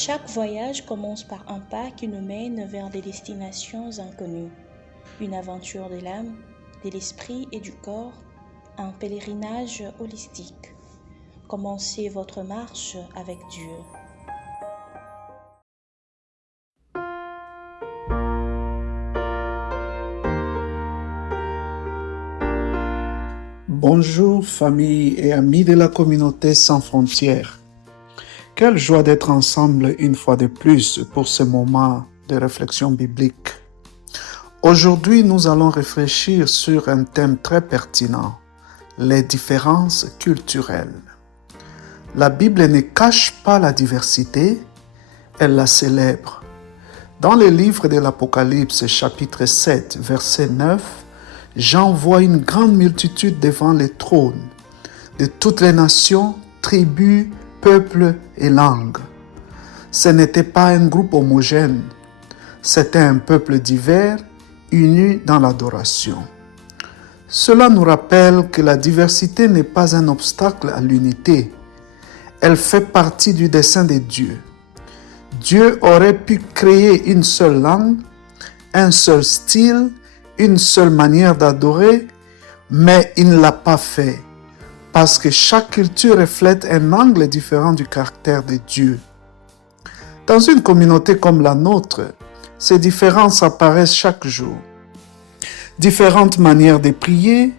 Chaque voyage commence par un pas qui nous mène vers des destinations inconnues. Une aventure de l'âme, de l'esprit et du corps, un pèlerinage holistique. Commencez votre marche avec Dieu. Bonjour famille et amis de la communauté sans frontières. Quelle joie d'être ensemble une fois de plus pour ce moment de réflexion biblique. Aujourd'hui, nous allons réfléchir sur un thème très pertinent, les différences culturelles. La Bible ne cache pas la diversité, elle la célèbre. Dans le livre de l'Apocalypse, chapitre 7, verset 9, Jean voit une grande multitude devant le trône, de toutes les nations, tribus, peuples et langues. Ce n'était pas un groupe homogène, c'était un peuple divers, uni dans l'adoration. Cela nous rappelle que la diversité n'est pas un obstacle à l'unité, elle fait partie du dessein de Dieu. Dieu aurait pu créer une seule langue, un seul style, une seule manière d'adorer, mais il ne l'a pas fait, parce que chaque culture reflète un angle différent du caractère de Dieu. Dans une communauté comme la nôtre, ces différences apparaissent chaque jour. Différentes manières de prier,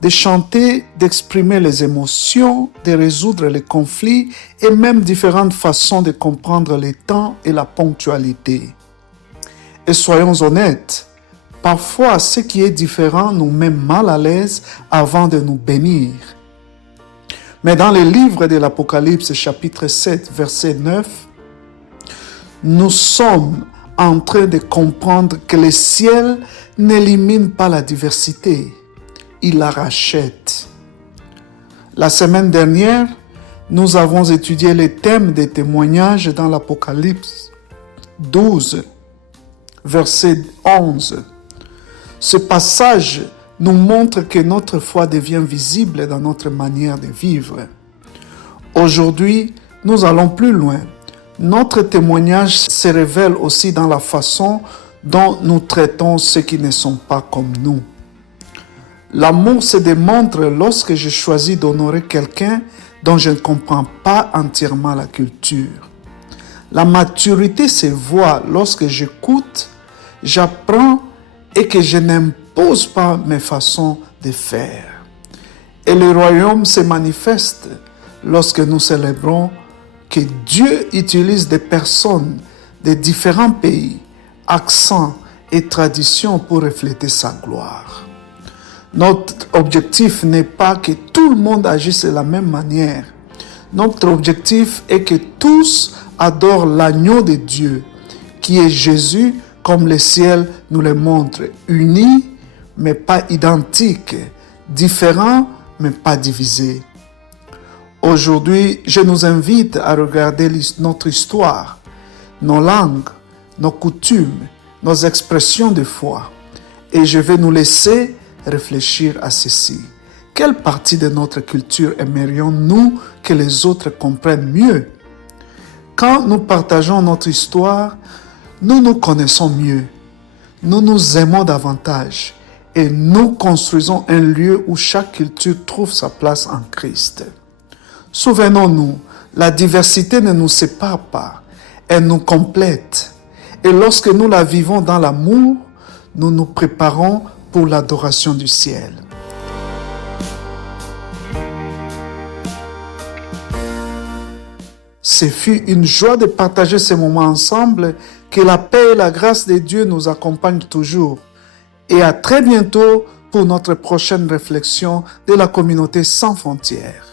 de chanter, d'exprimer les émotions, de résoudre les conflits et même différentes façons de comprendre les temps et la ponctualité. Et soyons honnêtes, parfois, ce qui est différent nous met mal à l'aise avant de nous bénir. Mais dans le livre de l'Apocalypse, chapitre 7, verset 9, nous sommes en train de comprendre que le ciel n'élimine pas la diversité, il la rachète. La semaine dernière, nous avons étudié le thème des témoignages dans l'Apocalypse 12, verset 11. Ce passage nous montre que notre foi devient visible dans notre manière de vivre. Aujourd'hui, nous allons plus loin. Notre témoignage se révèle aussi dans la façon dont nous traitons ceux qui ne sont pas comme nous. L'amour se démontre lorsque je choisis d'honorer quelqu'un dont je ne comprends pas entièrement la culture. La maturité se voit lorsque j'écoute, j'apprends et que je n'impose pas mes façons de faire. Et le royaume se manifeste lorsque nous célébrons que Dieu utilise des personnes de différents pays, accents et traditions pour refléter sa gloire. Notre objectif n'est pas que tout le monde agisse de la même manière. Notre objectif est que tous adorent l'agneau de Dieu, qui est Jésus, comme le ciel nous le montre, unis mais pas identiques, différents mais pas divisés. Aujourd'hui, je nous invite à regarder notre histoire, nos langues, nos coutumes, nos expressions de foi. Et je vais nous laisser réfléchir à ceci. Quelle partie de notre culture aimerions-nous que les autres comprennent mieux? Quand nous partageons notre histoire, nous nous connaissons mieux, nous nous aimons davantage et nous construisons un lieu où chaque culture trouve sa place en Christ. Souvenons-nous, la diversité ne nous sépare pas, elle nous complète. Et lorsque nous la vivons dans l'amour, nous nous préparons pour l'adoration du ciel. Ce fut une joie de partager ces moments ensemble. Que la paix et la grâce de Dieu nous accompagnent toujours. Et à très bientôt pour notre prochaine réflexion de la communauté sans frontières.